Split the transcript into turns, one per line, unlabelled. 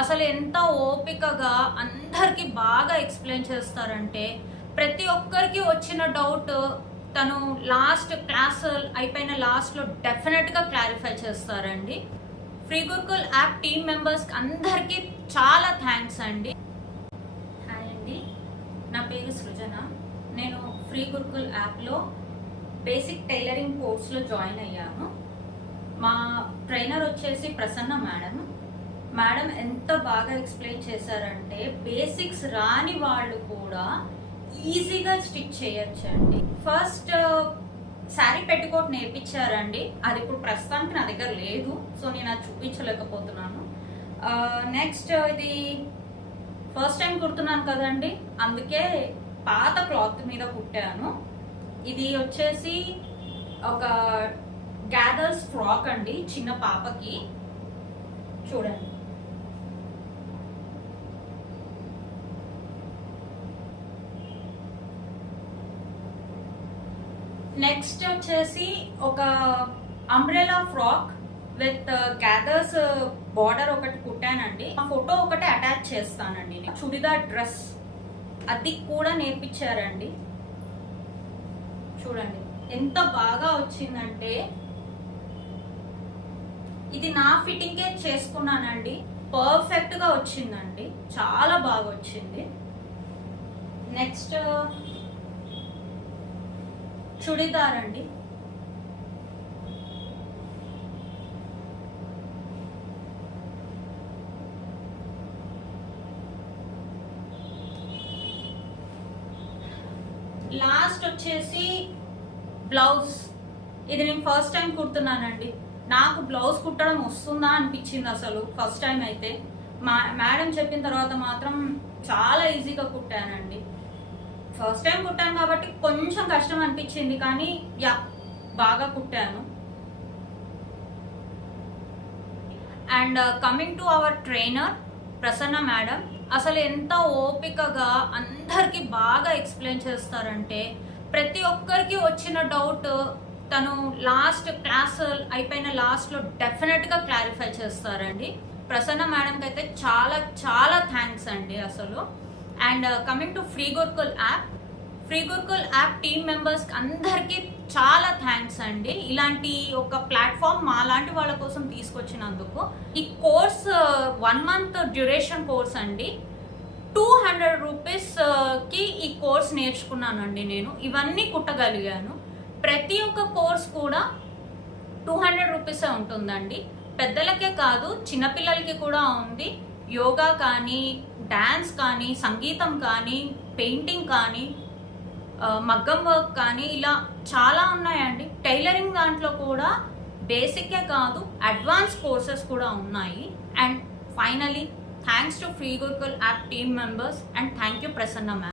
అసలు ఎంత ఓపికగా అందరికీ బాగా ఎక్స్ప్లెయిన్ చేస్తారంటే ప్రతి ఒక్కరికి వచ్చిన డౌట్ తను లాస్ట్ క్లాస్ అయిపోయిన లాస్ట్లో డెఫినెట్గా క్లారిఫై చేస్తారండి. ఫ్రీ గురుకుల్ యాప్ టీమ్ మెంబర్స్కి అందరికీ చాలా థ్యాంక్స్ అండి. హాయ్ అండి నా పేరు సృజన. నేను ఫ్రీ గురుకుల్ యాప్లో బేసిక్ టైలరింగ్ కోర్స్లో జాయిన్ అయ్యాను. మా ట్రైనర్ వచ్చేసి ప్రసన్న మేడం. మేడం ఎంత బాగా ఎక్స్ప్లెయిన్ చేశారంటే బేసిక్స్ రాని వాళ్ళు కూడా ఈజీగా స్టిచ్ చేయొచ్చండి. ఫస్ట్ శారీ పెట్టుకోట్ నేర్పించారండి. అది ఇప్పుడు ప్రస్తుతానికి నా దగ్గర లేదు సో నేను అది చూపించలేకపోతున్నాను. నెక్స్ట్ ఇది ఫస్ట్ టైం కుడుతున్నాను కదండి అందుకే పాత క్లాత్ మీద కుట్టాను. ఇది వచ్చేసి ఒక గ్యాదర్స్ ఫ్రాక్ అండి చిన్న పాపకి. చూడండి. నెక్స్ట్ వచ్చేసి ఒక umbrella frock with gathers border ఒకటి కుట్టానండి. ఆ ఫోటో ఒకటి అటాచ్ చేస్తానండి నేను. చుడిదార్ డ్రెస్ అది కూడా నేర్పించారండి. చూడండి ఎంత బాగా వచ్చిందంటే ఇది నా ఫిట్టింగే చేసుకున్నానండి. పర్ఫెక్ట్గా వచ్చిందండి. చాలా బాగా వచ్చింది. నెక్స్ట్ చుడిదార్ అండి లాస్ట్ వచ్చేసి బ్లౌజ్. ఇది నేను ఫస్ట్ టైం కుడుతున్నానండి. నాకు బ్లౌజ్ కుట్టడం వస్తుందా అనిపించింది అసలు ఫస్ట్ టైం అయితే. మా మేడం చెప్పిన తర్వాత మాత్రం చాలా ఈజీగా కుట్టానండి. ఫస్ట్ టైం కుట్టాను కాబట్టి కొంచెం కష్టం అనిపించింది కానీ యా బాగా కుట్టాను. And coming to our trainer Prasanna madam అసలు ఎంత ఓపికగా అందరికీ బాగా ఎక్స్ప్లెయిన్ చేస్తారంటే ప్రతి ఒక్కరికి వచ్చిన డౌట్ తను లాస్ట్ క్లాస్ అయిపోయిన లాస్ట్లో డెఫినెట్గా క్లారిఫై చేస్తారండి. ప్రసన్న మేడంకి అయితే చాలా చాలా థ్యాంక్స్ అండి అసలు. And coming to free Gurukul app free Gurukul app team members అందరికీ చాలా థ్యాంక్స్ అండి. ఇలాంటి ఒక ప్లాట్ఫామ్ మా లాంటి వాళ్ళ కోసం తీసుకొచ్చినందుకు. ఈ course one month duration course అండి. టూ హండ్రెడ్ రూపీస్కి ఈ కోర్స్ నేర్చుకున్నానండి నేను. ఇవన్నీ కుట్టగలిగాను. ప్రతి ఒక్క కోర్స్ కూడా టూ హండ్రెడ్ రూపీసే ఉంటుందండి. పెద్దలకే కాదు చిన్నపిల్లలకి కూడా ఉంది. యోగా కానీ డ్యాన్స్ కానీ సంగీతం కానీ పెయింటింగ్ కానీ మగ్గం వర్క్ కానీ ఇలా చాలా ఉన్నాయండి. టైలరింగ్ దాంట్లో కూడా బేసికే కాదు అడ్వాన్స్ కోర్సెస్ కూడా ఉన్నాయి. And finally thanks to free Gurukul app team members and thank you Prasanna ma'am.